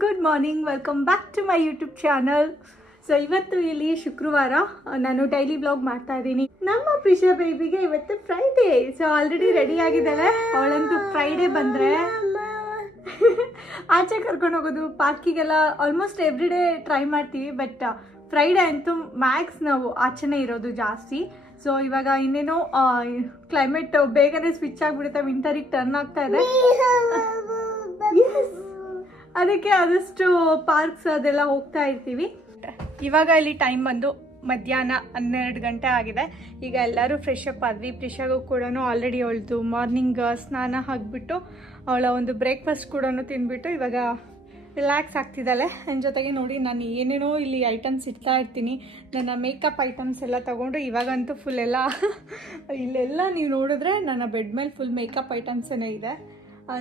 Good morning, welcome back to my YouTube channel. So ಇವತ್ತು ಇಲ್ಲಿ ಶುಕ್ರವಾರ ನಾನು ಡೈಲಿ ಬ್ಲಾಗ್ ಮಾಡ್ತಾ ಇದ್ದೀನಿ. ನಮ್ಮ ಪ್ರಿಷಾ ಬೇಬಿಗೆ ಇವತ್ತು ಫ್ರೈಡೇ. ಸೊ ಆಲ್ರೆಡಿ ರೆಡಿ ಆಗಿದ್ದಾಳೆ. ಅವಳಂತೂ ಫ್ರೈಡೇ ಬಂದರೆ ಆಚೆ ಕರ್ಕೊಂಡು ಹೋಗೋದು ಪಾರ್ಕಿಗೆಲ್ಲ ಆಲ್ಮೋಸ್ಟ್ ಎವ್ರಿ ಡೇ ಟ್ರೈ ಮಾಡ್ತೀವಿ. ಬಟ್ ಫ್ರೈಡೇ ಅಂತೂ ಮ್ಯಾಕ್ಸ್ ನಾವು ಆಚೆನೇ ಇರೋದು ಜಾಸ್ತಿ. ಸೊ ಇವಾಗ ಇನ್ನೇನು ಕ್ಲೈಮೇಟ್ ಬೇಗನೆ ಸ್ವಿಚ್ ಆಗಿಬಿಡುತ್ತೆ, ವಿಂಟರಿಗೆ ಟರ್ನ್ ಆಗ್ತಾ ಇದೆ. ಅದಕ್ಕೆ ಆದಷ್ಟು ಪಾರ್ಕ್ಸ್ ಅದೆಲ್ಲ ಹೋಗ್ತಾ ಇರ್ತೀವಿ. ಇವಾಗ ಇಲ್ಲಿ ಟೈಮ್ ಬಂದು ಮಧ್ಯಾಹ್ನ 12 ಗಂಟೆ ಆಗಿದೆ. ಈಗ ಎಲ್ಲರೂ ಫ್ರೆಶ್ ಅಪ್ ಆದ್ವಿ. ಪ್ರಿಷಾಗೂ ಕೂಡ ಆಲ್ರೆಡಿ ಅವಳದು ಮಾರ್ನಿಂಗ್ ಸ್ನಾನ ಹಾಕಿಬಿಟ್ಟು ಅವಳ ಒಂದು ಬ್ರೇಕ್ಫಾಸ್ಟ್ ಕೂಡ ತಿಂದ್ಬಿಟ್ಟು ಇವಾಗ ರಿಲ್ಯಾಕ್ಸ್ ಆಗ್ತಿದ್ದಾಳೆ. ನನ್ನ ಜೊತೆಗೆ ನೋಡಿ ನಾನು ಏನೇನೋ ಇಲ್ಲಿ ಐಟಮ್ಸ್ ಇಡ್ತಾ ಇರ್ತೀನಿ. ನನ್ನ ಮೇಕಪ್ ಐಟಮ್ಸ್ ಎಲ್ಲ ತೊಗೊಂಡು ಇವಾಗಂತೂ ಫುಲ್ ಎಲ್ಲ ಇಲ್ಲೆಲ್ಲ ನೀವು ನೋಡಿದ್ರೆ ನನ್ನ ಬೆಡ್ ಮೇಲೆ ಫುಲ್ ಮೇಕಪ್ ಐಟಮ್ಸೇ ಇದೆ.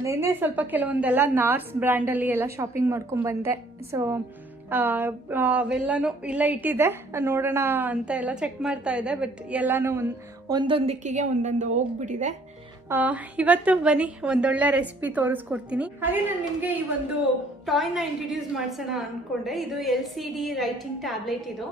ನೆನ್ನೆ ಸ್ವಲ್ಪ ಕೆಲವೊಂದೆಲ್ಲ ನಾರ್ಸ್ ಬ್ರ್ಯಾಂಡಲ್ಲಿ ಎಲ್ಲ ಶಾಪಿಂಗ್ ಮಾಡ್ಕೊಂಡ್ಬಂದೆ. ಸೊ ಅವೆಲ್ಲನೂ ಇಲ್ಲ ಇಟ್ಟಿದೆ, ನೋಡೋಣ ಅಂತ ಎಲ್ಲ ಚೆಕ್ ಮಾಡ್ತಾ ಇದೆ. ಬಟ್ ಎಲ್ಲನೂ ಒಂದೊಂದು ದಿಕ್ಕಿಗೆ ಒಂದೊಂದು ಹೋಗ್ಬಿಟ್ಟಿದೆ. ಇವತ್ತು ಬನ್ನಿ ಒಂದೊಳ್ಳೆ ರೆಸಿಪಿ ತೋರಿಸ್ಕೊಡ್ತೀನಿ. ಹಾಗೆ ನಾನು ನಿಮಗೆ ಈ ಒಂದು ಟಾಯ್ನ ಇಂಟ್ರಡ್ಯೂಸ್ ಮಾಡಿಸೋಣ ಅಂದ್ಕೊಂಡೆ. ಇದು LCD ರೈಟಿಂಗ್ ಟ್ಯಾಬ್ಲೆಟ್. ಇದು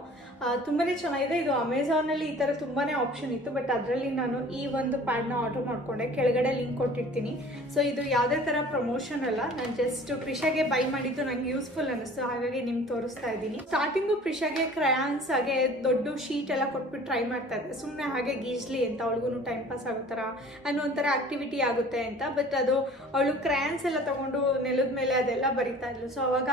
ತುಂಬಾ ಚೆನ್ನಾಗಿದೆ. ಇದು ಅಮೆಝಾನಲ್ಲಿ ಈ ಥರ ತುಂಬಾ ಆಪ್ಷನ್ ಇತ್ತು. ಬಟ್ ಅದರಲ್ಲಿ ನಾನು ಈ ಒಂದು ಪ್ಯಾಡ್ನ ಆರ್ಡರ್ ಮಾಡಿಕೊಂಡೆ. ಕೆಳಗಡೆ ಲಿಂಕ್ ಕೊಟ್ಟಿರ್ತೀನಿ. ಸೊ ಇದು ಯಾವುದೇ ಥರ ಪ್ರಮೋಷನ್ ಅಲ್ಲ, ನಾನು ಜಸ್ಟ್ ಪ್ರಿಷಾಗೆ ಬೈ ಮಾಡಿದ್ದು ನಂಗೆ ಯೂಸ್ಫುಲ್ ಅನ್ನಿಸ್ತು, ಹಾಗಾಗಿ ನಿಮ್ಗೆ ತೋರಿಸ್ತಾ ಇದ್ದೀನಿ. ಸ್ಟಾರ್ಟಿಂಗು ಪ್ರಿಷಾಗೆ ಕ್ರಯಾನ್ಸ್ ಹಾಗೆ ದೊಡ್ಡ ಶೀಟ್ ಎಲ್ಲ ಕೊಟ್ಬಿಟ್ಟು ಟ್ರೈ ಮಾಡ್ತಾ ಇದ್ದೆ, ಸುಮ್ಮನೆ ಹಾಗೆ ಗೀಜ್ಲಿ ಅಂತ, ಅವಳಿಗೂ ಟೈಮ್ ಪಾಸ್ ಆಗೋ ಥರ ಅನ್ನೋ ಒಂಥರ ಆಕ್ಟಿವಿಟಿ ಆಗುತ್ತೆ ಅಂತ. ಬಟ್ ಅದು ಅವಳು ಕ್ರಯಾನ್ಸ್ ಎಲ್ಲ ತಗೊಂಡು ನೆಲದ ಮೇಲೆ ಅದೆಲ್ಲ ಬರಿತಾ ಇದ್ಲು. ಸೊ ಅವಾಗ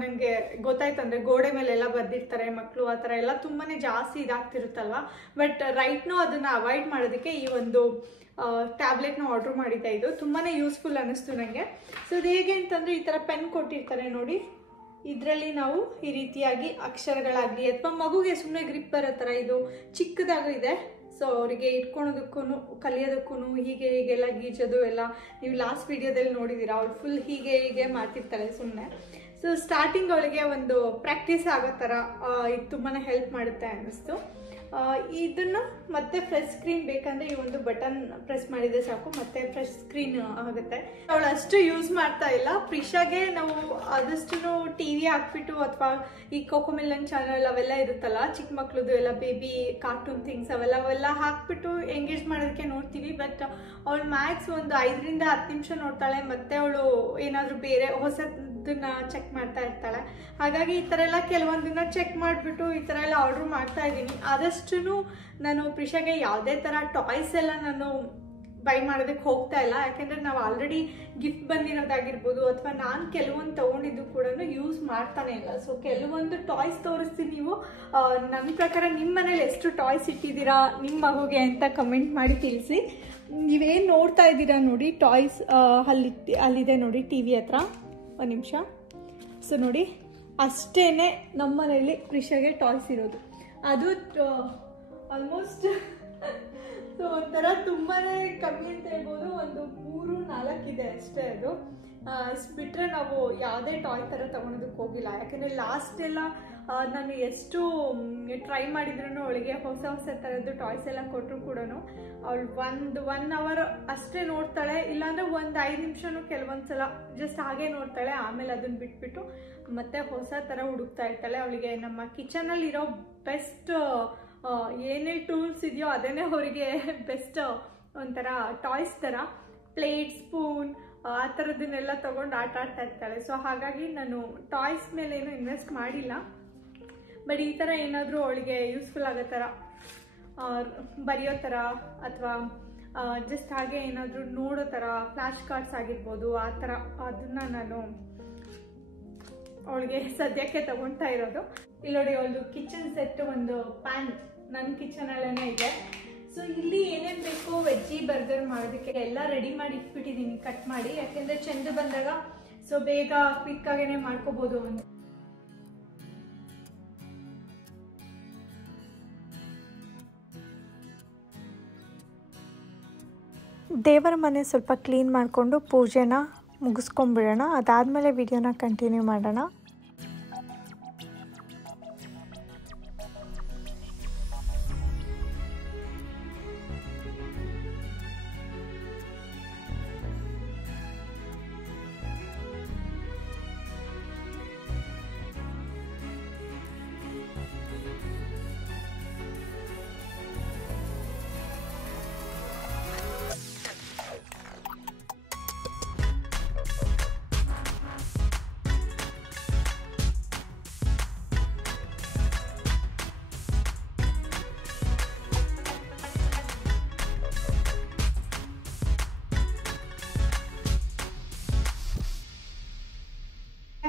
ನನಗೆ ಗೊತ್ತಾಯ್ತು, ಅಂದರೆ ಗೋಡೆ ಮೇಲೆಲ್ಲ ಬರ್ದಿರ್ತಾರೆ ಮಕ್ಕಳು, ಆ ಥರ ಎಲ್ಲ ತುಂಬಾ ಜಾಸ್ತಿ ಇದಾಗ್ತಿರುತ್ತಲ್ವ. ಬಟ್ ರೈಟ್ನೂ ಅದನ್ನು ಅವಾಯ್ಡ್ ಮಾಡೋದಕ್ಕೆ ಈ ಒಂದು ಟ್ಯಾಬ್ಲೆಟ್ನ ಆರ್ಡ್ರ್ ಮಾಡಿದ್ದೆ. ಇದು ತುಂಬಾ ಯೂಸ್ಫುಲ್ ಅನ್ನಿಸ್ತು ನನಗೆ. ಸೊ ಇದು ಹೇಗೆ ಅಂತಂದರೆ ಈ ಥರ ಪೆನ್ ಕೊಟ್ಟಿರ್ತಾರೆ ನೋಡಿ, ಇದರಲ್ಲಿ ನಾವು ಈ ರೀತಿಯಾಗಿ ಅಕ್ಷರಗಳಾಗಲಿ ಅಥವಾ ಮಗುಗೆ ಸುಮ್ಮನೆ ಗ್ರಿಪ್ ಬರೋ ಥರ ಇದು ಚಿಕ್ಕದಾಗೂ ಇದೆ. ಸೊ ಅವರಿಗೆ ಇಟ್ಕೊಳೋದಕ್ಕೂ ಕಲಿಯೋದಕ್ಕೂ ಹೀಗೆಲ್ಲ ಗೀಜೋದು ಎಲ್ಲ ನೀವು ಲಾಸ್ಟ್ ವಿಡಿಯೋದಲ್ಲಿ ನೋಡಿದ್ದೀರಾ. ಅವಳು ಫುಲ್ ಹೀಗೆ ಮಾಡ್ತಿರ್ತಾಳೆ ಸುಮ್ಮನೆ. ಸೊ ಸ್ಟಾರ್ಟಿಂಗ್ ಅವಳಿಗೆ ಒಂದು ಪ್ರಾಕ್ಟೀಸ್ ಆಗೋ ಥರ ಇದು ತುಂಬಾ ಹೆಲ್ಪ್ ಮಾಡುತ್ತೆ ಅನ್ನಿಸ್ತು. ಇದನ್ನು ಮತ್ತೆ ಫ್ರೆಶ್ ಸ್ಕ್ರೀನ್ ಬೇಕಂದರೆ ಈ ಒಂದು ಬಟನ್ ಪ್ರೆಸ್ ಮಾಡಿದರೆ ಸಾಕು, ಮತ್ತೆ ಫ್ರೆಶ್ ಸ್ಕ್ರೀನ್ ಆಗುತ್ತೆ. ಅವಳು ಅಷ್ಟು ಯೂಸ್ ಮಾಡ್ತಾ ಇಲ್ಲ. ಪ್ರಿಷಾಗೆ ನಾವು ಆದಷ್ಟು TV ಹಾಕ್ಬಿಟ್ಟು ಅಥವಾ ಈ ಕೋಕೋಮಿಲನ್ ಚಾನಲ್ ಅವೆಲ್ಲ ಇರುತ್ತಲ್ಲ ಚಿಕ್ಕ ಮಕ್ಳದ್ದು ಎಲ್ಲ ಬೇಬಿ ಕಾರ್ಟೂನ್ ಥಿಂಗ್ಸ್ ಅವೆಲ್ಲ ಹಾಕ್ಬಿಟ್ಟು ಎಂಗೇಜ್ ಮಾಡೋದಕ್ಕೆ ನೋಡ್ತೀವಿ. ಬಟ್ ಅವಳು ಮ್ಯಾಕ್ಸ್ ಒಂದು 5 ರಿಂದ 10 ನಿಮಿಷ ನೋಡ್ತಾಳೆ, ಮತ್ತೆ ಅವಳು ಏನಾದರೂ ಬೇರೆ ಹೊಸದನ್ನ ಚೆಕ್ ಮಾಡ್ತಾ ಇರ್ತಾಳೆ. ಹಾಗಾಗಿ ಈ ಥರ ಎಲ್ಲ ಕೆಲವೊಂದನ್ನ ಚೆಕ್ ಮಾಡಿಬಿಟ್ಟು ಈ ಥರ ಎಲ್ಲ ಆರ್ಡ್ರ್ ಮಾಡ್ತಾ ಇದ್ದೀನಿ. ಆದಷ್ಟು ನಾನು ಪ್ರಿಷಾಗೆ ಯಾವುದೇ ಥರ ಟಾಯ್ಸ್ ಎಲ್ಲ ನಾನು ಬೈ ಮಾಡೋದಕ್ಕೆ ಹೋಗ್ತಾ ಇಲ್ಲ. ಯಾಕೆಂದರೆ ನಾವು ಆಲ್ರೆಡಿ ಗಿಫ್ಟ್ ಬಂದಿರೋದಾಗಿರ್ಬೋದು ಅಥವಾ ನಾನು ಕೆಲವೊಂದು ತೊಗೊಂಡಿದ್ದು ಕೂಡ ಯೂಸ್ ಮಾಡ್ತಾನೆ ಇಲ್ಲ. ಸೊ ಕೆಲವೊಂದು ಟಾಯ್ಸ್ ತೋರಿಸ್ತೀನಿ. ನೀವು ನನ್ನ ಪ್ರಕಾರ ನಿಮ್ಮ ಮನೇಲಿ ಎಷ್ಟು ಟಾಯ್ಸ್ ಇಟ್ಟಿದ್ದೀರಾ ನಿಮ್ಮ ಮಗುಗೆ ಅಂತ ಕಮೆಂಟ್ ಮಾಡಿ ತಿಳಿಸಿ. ನೀವೇನು ನೋಡ್ತಾ ಇದ್ದೀರಾ ನೋಡಿ ಟಾಯ್ಸ್ ಅಲ್ಲಿದೆ ನೋಡಿ TV ಹತ್ರ, ಒಂದು ನಿಮಿಷ. ಸೊ ನೋಡಿ ಅಷ್ಟೇ ನಮ್ಮ ಮನೆಯಲ್ಲಿ ಪ್ರಿಷಾಗೆ ಟಾಯ್ಸ್ ಇರೋದು. ಅದು ಆಲ್ಮೋಸ್ಟ್ ಸೊ ಒಂಥರ ತುಂಬಾ ಕಮ್ಮಿ ಅಂತ ಹೇಳ್ಬೋದು, ಒಂದು 3-4 ಇದೆ ಅಷ್ಟೇ. ಅದು ಬಿಟ್ಟರೆ ನಾವು ಯಾವುದೇ ಟಾಯ್ ಥರ ತೊಗೊಳೋದಕ್ಕೆ ಹೋಗಿಲ್ಲ. ಯಾಕೆಂದರೆ ಲಾಸ್ಟ್ ಎಲ್ಲ ನಾನು ಎಷ್ಟು ಟ್ರೈ ಮಾಡಿದ್ರು ಅವಳಿಗೆ ಹೊಸ ಥರದ್ದು ಟಾಯ್ಸ್ ಎಲ್ಲ ಕೊಟ್ಟರು ಕೂಡ ಅವಳು 1 ಅವರ್ ಅಷ್ಟೇ ನೋಡ್ತಾಳೆ. ಇಲ್ಲಾಂದರೆ ಒಂದು 5 ನಿಮಿಷನೂ ಕೆಲವೊಂದು ಸಲ ಜಸ್ಟ್ ಹಾಗೆ ನೋಡ್ತಾಳೆ. ಆಮೇಲೆ ಅದನ್ನು ಬಿಟ್ಬಿಟ್ಟು ಮತ್ತೆ ಹೊಸ ಥರ ಹುಡುಕ್ತಾ ಇರ್ತಾಳೆ. ಅವಳಿಗೆ ನಮ್ಮ ಕಿಚನಲ್ಲಿರೋ ಬೆಸ್ಟ್ ಏನೇನು ಟೂಲ್ಸ್ ಇದೆಯೋ ಅದೇನೇ ಅವರಿಗೆ ಬೆಸ್ಟ್ ಒಂಥರ ಟಾಯ್ಸ್ ಥರ, ಪ್ಲೇಟ್, ಸ್ಪೂನ್ ಆ ಥರದನ್ನೆಲ್ಲ ತೊಗೊಂಡು ಆಟ ಆಡ್ತಾ ಇರ್ತಾಳೆ. ಸೊ ಹಾಗಾಗಿ ನಾನು ಟಾಯ್ಸ್ ಮೇಲೆ ಏನು ಇನ್ವೆಸ್ಟ್ ಮಾಡಿಲ್ಲ. ಬಟ್ ಈ ಥರ ಏನಾದರೂ ಅವಳಿಗೆ ಯೂಸ್ಫುಲ್ ಆಗೋ ಥರ ಬರೆಯೋ ಥರ ಅಥವಾ ಜಸ್ಟ್ ಹಾಗೆ ಏನಾದರೂ ನೋಡೋ ಥರ ಫ್ಲ್ಯಾಶ್ ಕಾರ್ಡ್ಸ್ ಆಗಿರ್ಬೋದು, ಆ ಥರ ಅದನ್ನು ನಾನು ಅವಳಿಗೆ ಸದ್ಯಕ್ಕೆ ತಗೊಳ್ತಾ ಇರೋದು. ಇಲ್ಲಿ ನೋಡಿ ಒಂದು ಕಿಚನ್ ಸೆಟ್, ಒಂದು ಪ್ಯಾನ್ ನನ್ನ ಕಿಚನಲ್ಲೇ ಇದೆ. ಸೊ ಇಲ್ಲಿ ಏನೇನು ಬೇಕೋ ವೆಜ್ಜಿ ಬರ್ಗರ್ ಮಾಡೋದಕ್ಕೆ ಎಲ್ಲ ರೆಡಿ ಮಾಡಿ ಇಟ್ಬಿಟ್ಟಿದ್ದೀನಿ ಕಟ್ ಮಾಡಿ. ಯಾಕೆಂದರೆ ಚಂದ ಬಂದಾಗ ಸೊ ಬೇಗ ಕ್ವಿಕ್ಕಾಗೇ ಮಾಡ್ಕೋಬೋದು ಅಂತ. ದೇವರ ಮನೆ ಸ್ವಲ್ಪ ಕ್ಲೀನ್ ಮಾಡಿಕೊಂಡು ಪೂಜೆನ ಮುಗಿಸ್ಕೊಂಡ್ಬಿಡೋಣ. ಅದಾದಮೇಲೆ ವಿಡಿಯೋನ ಕಂಟಿನ್ಯೂ ಮಾಡೋಣ.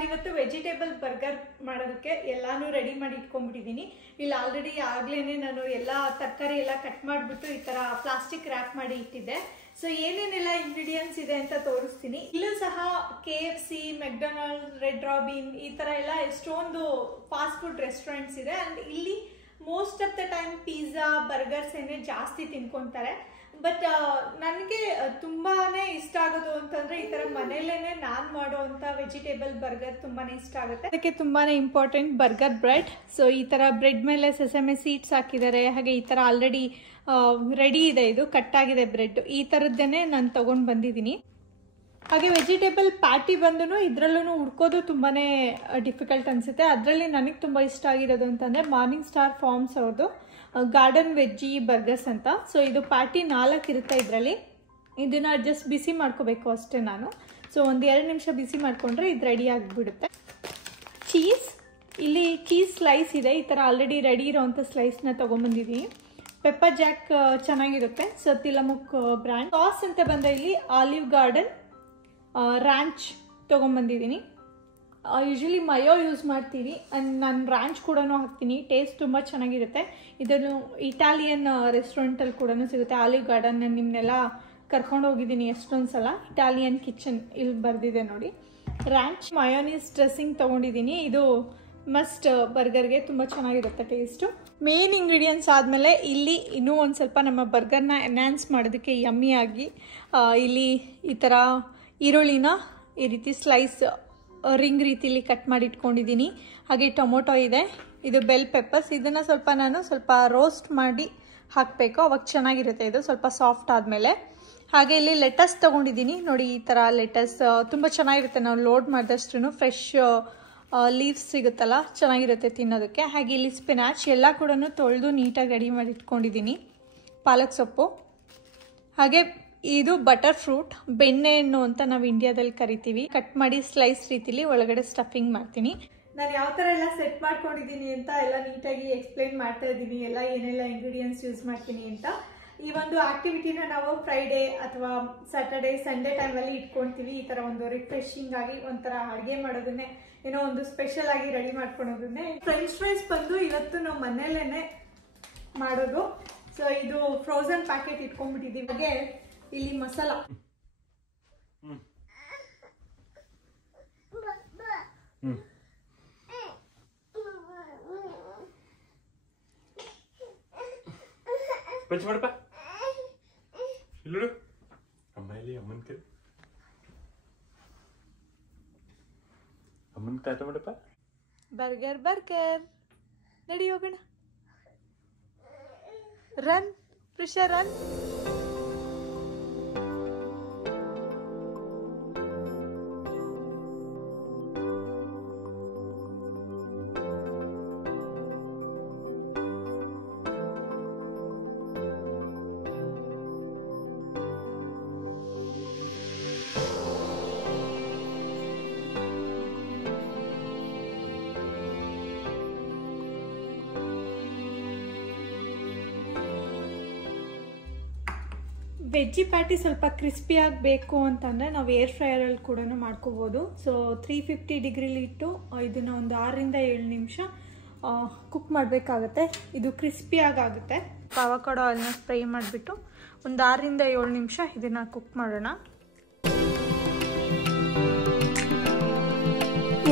ನಾನಿವತ್ತು ವೆಜಿಟೇಬಲ್ ಬರ್ಗರ್ ಮಾಡೋದಕ್ಕೆ ಎಲ್ಲಾನು ರೆಡಿ ಮಾಡಿ ಇಟ್ಕೊಂಡ್ಬಿಟ್ಟಿದ್ದೀನಿ. ಇಲ್ಲಿ ಆಲ್ರೆಡಿ ಆಗ್ಲೇನೆ ನಾನು ಎಲ್ಲ ತರಕಾರಿ ಎಲ್ಲ ಕಟ್ ಮಾಡಿಬಿಟ್ಟು ಈ ಥರ ಪ್ಲಾಸ್ಟಿಕ್ ರ್ಯಾಪ್ ಮಾಡಿ ಇಟ್ಟಿದ್ದೆ. ಸೊ ಏನೇನೆಲ್ಲ ಇಂಗ್ರೀಡಿಯೆಂಟ್ಸ್ ಇದೆ ಅಂತ ತೋರಿಸ್ತೀನಿ. ಇಲ್ಲೂ ಸಹ KFC, ಮೆಕ್ಡೊನಾಲ್ಡ್, ರೆಡ್ ರಾಬಿನ್ ಈ ಥರ ಎಲ್ಲ ಎಷ್ಟೊಂದು ಫಾಸ್ಟ್ ಫುಡ್ ರೆಸ್ಟೋರೆಂಟ್ಸ್ ಇದೆ. ಆ್ಯಂಡ್ ಇಲ್ಲಿ most of the time pizza, burgers ಏನೇ ಜಾಸ್ತಿ ತಿನ್ಕೊತಾರೆ. ಬಟ್ ನನಗೆ ತುಂಬಾ ಇಷ್ಟ ಆಗೋದು ಅಂತಂದರೆ ಈ ಥರ ಮನೆಯಲ್ಲೇ ನಾನು ಮಾಡೋವಂಥ ವೆಜಿಟೇಬಲ್ ಬರ್ಗರ್ ತುಂಬಾ ಇಷ್ಟ ಆಗುತ್ತೆ. ಅದಕ್ಕೆ ತುಂಬಾ ಇಂಪಾರ್ಟೆಂಟ್ ಬರ್ಗರ್ ಬ್ರೆಡ್. ಸೊ ಈ ಥರ ಬ್ರೆಡ್ ಮೇಲೆ ಸೆಸಮೆ ಸೀಡ್ಸ್ ಹಾಕಿದ್ದಾರೆ. ಹಾಗೆ ಈ ಥರ ಆಲ್ರೆಡಿ ರೆಡಿ ಇದೆ, ಇದು ಕಟ್ಟಾಗಿದೆ ಬ್ರೆಡ್. ಈ ಥರದ್ದೇನೆ ನಾನು ತೊಗೊಂಡು ಬಂದಿದ್ದೀನಿ. ಹಾಗೆ ವೆಜಿಟೇಬಲ್ ಪ್ಯಾಟಿ ಬಂದು ಇದರಲ್ಲೂ ಹುಡ್ಕೋದು ತುಂಬಾ ಡಿಫಿಕಲ್ಟ್ ಅನಿಸುತ್ತೆ. ಅದರಲ್ಲಿ ನನಗೆ ತುಂಬ ಇಷ್ಟ ಆಗಿರೋದು ಅಂತಂದರೆ ಮಾರ್ನಿಂಗ್ ಸ್ಟಾರ್ ಫಾರ್ಮ್ಸ್ ಅವ್ರದ್ದು ಗಾರ್ಡನ್ ವೆಜ್ಜಿ ಬರ್ಗರ್ಸ್ ಅಂತ. ಸೊ ಇದು ಪ್ಯಾಟಿ 4 ಇರುತ್ತೆ ಇದರಲ್ಲಿ. ಇದನ್ನು ಜಸ್ಟ್ ಬಿಸಿ ಮಾಡ್ಕೋಬೇಕು ಅಷ್ಟೇ ನಾನು. ಸೊ ಒಂದು 2 ನಿಮಿಷ ಬಿಸಿ ಮಾಡಿಕೊಂಡ್ರೆ ಇದು ರೆಡಿ ಆಗಿಬಿಡುತ್ತೆ. ಚೀಸ್, ಇಲ್ಲಿ ಚೀಸ್ ಸ್ಲೈಸ್ ಇದೆ. ಈ ಥರ ಆಲ್ರೆಡಿ ರೆಡಿ ಇರೋವಂಥ ಸ್ಲೈಸ್ನ ತೊಗೊಂಬಂದಿದ್ದೀನಿ. ಪೆಪ್ಪರ್ ಜಾಕ್ ಚೆನ್ನಾಗಿರುತ್ತೆ, ಸತಿಲಮುಕ್ ಬ್ರ್ಯಾಂಡ್. ಸಾಸ್ ಅಂತ ಬಂದರೆ ಇಲ್ಲಿ olive garden ranch ತೊಗೊಂಬಂದಿದ್ದೀನಿ. Usually ಮಯೋ use ಮಾಡ್ತೀವಿ ಆ್ಯಂಡ್ ನಾನು ರ್ಯಾಂಚ್ ಕೂಡ ಹಾಕ್ತೀನಿ. ಟೇಸ್ಟ್ ತುಂಬ ಚೆನ್ನಾಗಿರುತ್ತೆ. ಇದನ್ನು ಇಟಾಲಿಯನ್ ರೆಸ್ಟೋರೆಂಟಲ್ಲಿ ಕೂಡ ಸಿಗುತ್ತೆ. ಆಲಿವ್ ಗಾರ್ಡನ್ ನಿಮ್ಮನ್ನೆಲ್ಲ ಕರ್ಕೊಂಡು ಹೋಗಿದ್ದೀನಿ ಎಷ್ಟೊಂದು ಸಲ. ಇಟಾಲಿಯನ್ ಕಿಚನ್ ಇಲ್ಲಿ ಬರೆದಿದೆ ನೋಡಿ. ರ್ಯಾಂಚ್ ಮಯೋನೀಸ್ ಡ್ರೆಸ್ಸಿಂಗ್ ತೊಗೊಂಡಿದ್ದೀನಿ. ಇದು ಮಸ್ಟ್ ಬರ್ಗರ್ಗೆ ತುಂಬ ಚೆನ್ನಾಗಿರುತ್ತೆ ಟೇಸ್ಟು. ಮೇನ್ ಇಂಗ್ರೀಡಿಯೆಂಟ್ಸ್ ಆದಮೇಲೆ ಇಲ್ಲಿ ಇನ್ನೂ ಒಂದು ಸ್ವಲ್ಪ ನಮ್ಮ ಬರ್ಗರ್ನ ಎನ್ಹ್ಯಾನ್ಸ್ ಮಾಡೋದಕ್ಕೆ ಯಮ್ಮಿಯಾಗಿ ಇಲ್ಲಿ ಈ ಥರ ಈರುಳ್ಳಿನ ಈ ರೀತಿ ಸ್ಲೈಸ್ ರಿಂಗ್ ರೀತಿಲಿ ಕಟ್ ಮಾಡಿ ಇಟ್ಕೊಂಡಿದ್ದೀನಿ. ಹಾಗೆ ಟೊಮೊಟೊ ಇದೆ, ಇದು ಬೆಲ್ ಪೆಪ್ಪರ್ಸ್. ಇದನ್ನು ಸ್ವಲ್ಪ ರೋಸ್ಟ್ ಮಾಡಿ ಹಾಕಬೇಕು, ಅವಾಗ ಚೆನ್ನಾಗಿರುತ್ತೆ. ಇದು ಸ್ವಲ್ಪ ಸಾಫ್ಟ್ ಆದಮೇಲೆ. ಹಾಗೆ ಇಲ್ಲಿ ಲೆಟಸ್ ತೊಗೊಂಡಿದ್ದೀನಿ ನೋಡಿ. ಈ ಥರ ಲೆಟಸ್ ತುಂಬ ಚೆನ್ನಾಗಿರುತ್ತೆ. ನಾವು ಲೋಡ್ ಮಾಡಿದಷ್ಟು ಫ್ರೆಶ್ ಲೀವ್ಸ್ ಸಿಗುತ್ತಲ್ಲ, ಚೆನ್ನಾಗಿರುತ್ತೆ ತಿನ್ನೋದಕ್ಕೆ. ಹಾಗೆ ಇಲ್ಲಿ ಸ್ಪಿನಾಚ್ ಎಲ್ಲ ಕೂಡ ತೊಳೆದು ನೀಟಾಗಿ ರೆಡಿ ಮಾಡಿ ಇಟ್ಕೊಂಡಿದ್ದೀನಿ. ಪಾಲಕ್ ಸೊಪ್ಪು, ಹಾಗೆ ಇದು ಬಟರ್ ಫ್ರೂಟ್, ಬೆಣ್ಣೆ ಹಣ್ಣು ಅಂತ ನಾವು ಇಂಡಿಯಾದಲ್ಲಿ ಕರಿತೀವಿ. ಕಟ್ ಮಾಡಿ ಸ್ಲೈಸ್ ರೀತಿಲಿ ಒಳಗಡೆ ಸ್ಟಫಿಂಗ್ ಮಾಡ್ತೀನಿ. ನಾನು ಯಾವ ಥರ ಎಲ್ಲ ಸೆಟ್ ಮಾಡ್ಕೊಂಡಿದ್ದೀನಿ ಅಂತ ಎಲ್ಲ ನೀಟಾಗಿ ಎಕ್ಸ್ಪ್ಲೈನ್ ಮಾಡ್ತಾ ಇದ್ದೀನಿ. ಎಲ್ಲ ಏನೆಲ್ಲ ಇಂಗ್ರೀಡಿಯೆಂಟ್ಸ್ ಯೂಸ್ ಮಾಡ್ತೀನಿ ಅಂತ. ಈ ಒಂದು ಆಕ್ಟಿವಿಟಿನ ನಾವು ಫ್ರೈಡೇ ಅಥವಾ ಸ್ಯಾಟರ್ಡೇ, ಸಂಡೇ ಟೈಮಲ್ಲಿ ಇಟ್ಕೊಳ್ತೀವಿ. ಈ ಥರ ಒಂದು ರಿಫ್ರೆಶಿಂಗ್ ಆಗಿ ಒಂಥರ ಅಡುಗೆ ಮಾಡೋದನ್ನೇ ಏನೋ ಒಂದು ಸ್ಪೆಷಲ್ ಆಗಿ ರೆಡಿ ಮಾಡ್ಕೊಳೋದನ್ನೇ. ಫ್ರೆಂಚ್ ಫ್ರೈಸ್ ಬಂದು ಇವತ್ತು ನಾವು ಮನೆಯಲ್ಲೇ ಮಾಡೋದು. ಸೊ ಇದು ಫ್ರೋಝನ್ ಪ್ಯಾಕೆಟ್ ಇಟ್ಕೊಂಡ್ಬಿಟ್ಟಿದ್ದೀವಿ. ಹಾಗೆ ಇಲ್ಲಿ ಮಸಾಲ, ಬರ್ಗರ್ ಬರ್ಗರ್ ನಡಿ ಹೋಗೋಣ. Run Prisha run. Veggie patty ಸ್ವಲ್ಪ ಕ್ರಿಸ್ಪಿ ಆಗಬೇಕು ಅಂತಂದರೆ ನಾವು ಏರ್ ಫ್ರೈಯರಲ್ಲಿ ಕೂಡ ಮಾಡ್ಕೋಬೋದು. ಸೊ 350 ಡಿಗ್ರಿಲಿ ಇಟ್ಟು ಇದನ್ನು ಒಂದು 6ರಿಂದ 7 ನಿಮಿಷ ಕುಕ್ ಮಾಡಬೇಕಾಗತ್ತೆ. ಇದು ಕ್ರಿಸ್ಪಿಯಾಗಿ ಆಗುತ್ತೆ. ಅವಕಾಡೋ ಆಯಿಲ್ನ ಫ್ರೈ ಮಾಡಿಬಿಟ್ಟು ಒಂದು 6ರಿಂದ 7 ನಿಮಿಷ ಇದನ್ನು ಕುಕ್ ಮಾಡೋಣ.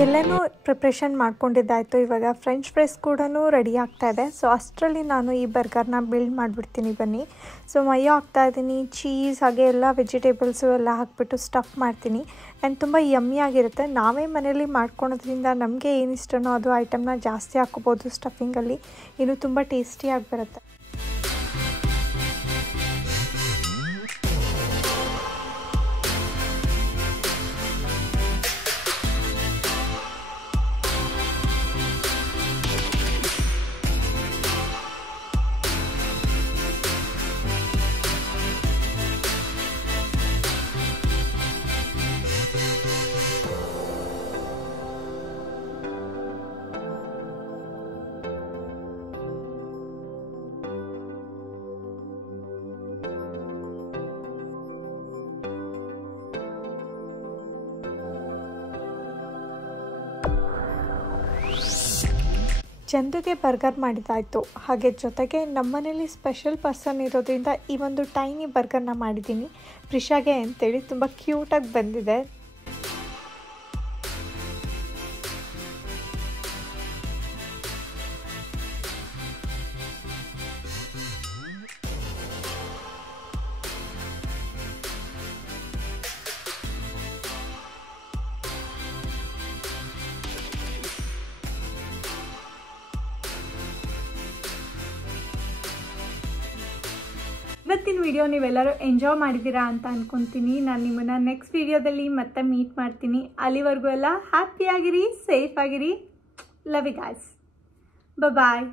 ಎಲ್ಲನೂ ಪ್ರಿಪ್ರೇಷನ್ ಮಾಡ್ಕೊಂಡಿದ್ದಾಯಿತು. ಇವಾಗ ಫ್ರೆಂಚ್ ಫ್ರೈಸ್ ಕೂಡ ರೆಡಿ ಆಗ್ತಾಯಿದೆ. ಸೊ ಅಷ್ಟರಲ್ಲಿ ನಾನು ಈ ಬರ್ಗರ್ನ ಬಿಲ್ಡ್ ಮಾಡಿಬಿಡ್ತೀನಿ ಬನ್ನಿ. ಸೊ ಮಯೋ ಹಾಕ್ತಾಯಿದ್ದೀನಿ, ಚೀಸ್ ಹಾಗೆ ಎಲ್ಲ ವೆಜಿಟೇಬಲ್ಸು ಎಲ್ಲ ಹಾಕ್ಬಿಟ್ಟು ಸ್ಟಫ್ ಮಾಡ್ತೀನಿ. ಆ್ಯಂಡ್ ತುಂಬ ಯಮ್ಮಿಯಾಗಿರುತ್ತೆ. ನಾವೇ ಮನೇಲಿ ಮಾಡ್ಕೊಳೋದ್ರಿಂದ ನಮಗೆ ಏನು ಇಷ್ಟನೋ ಅದು ಐಟಮ್ನ ಜಾಸ್ತಿ ಹಾಕ್ಕೋಬೋದು ಸ್ಟಫಿಂಗಲ್ಲಿ. ಇದು ತುಂಬ ಟೇಸ್ಟಿಯಾಗಿ ಬರುತ್ತೆ. ಚಂದುಗೆ ಬರ್ಗರ್ ಮಾಡಿದ್ದಾಯಿತು. ಹಾಗೆ ಜೊತೆಗೆ ನಮ್ಮನೇಲಿ ಸ್ಪೆಷಲ್ ಪರ್ಸನ್ ಇರೋದ್ರಿಂದ ಈ ಒಂದು ಟೈನಿ ಬರ್ಗರ್ನ ಮಾಡಿದ್ದೀನಿ ಪ್ರಿಷಾಗೆ ಅಂತೇಳಿ. ತುಂಬ ಕ್ಯೂಟಾಗಿ ಬಂದಿದೆ. ಇವತ್ತಿನ ವಿಡಿಯೋ ನೀವೆಲ್ಲರೂ ಎಂಜಾಯ್ ಮಾಡಿದ್ದೀರಾ ಅಂತ ಅಂದ್ಕೊತೀನಿ. ನಾನು ನಿಮ್ಮನ್ನು ನೆಕ್ಸ್ಟ್ ವಿಡಿಯೋದಲ್ಲಿ ಮತ್ತೆ ಮೀಟ್ ಮಾಡ್ತೀನಿ. ಅಲ್ಲಿವರೆಗೂ ಎಲ್ಲ ಹ್ಯಾಪಿಯಾಗಿರಿ, ಸೇಫ್ ಆಗಿರಿ. Love you guys. ಬಾಯ್.